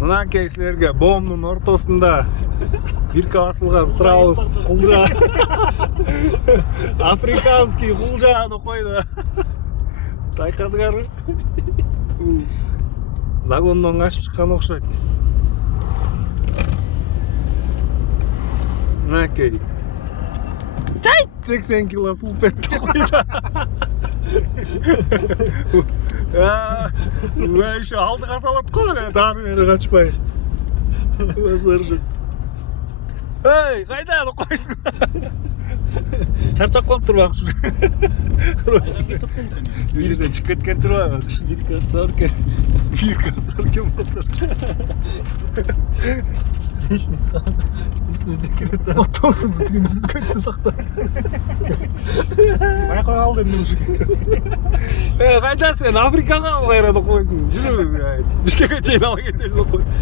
Мынакей силерге боомдун ортосунда бирке басылган страус кулжа. Африканский кулжаны койду. Тайкадыңарбы? Загондон качып чыккан окшойт. Мынакей. Чайт 80 кило сулпетти койду. Еще алдыға салат қой, тағы бері қачпай. Басар жүк. Эй, қайда аны қойсын? Чарчап қалып тұрбақ жүр. Бұл жерден шығып кеткен тұрбақ. Бирка саркен басар. Оторыңызды деген үзілгенді сақта. Бая қой алды енді мужик. Қайда сен Африкаға қайрады қойсын. Жүру. Бішкекке чейін ала кетеді қойсын.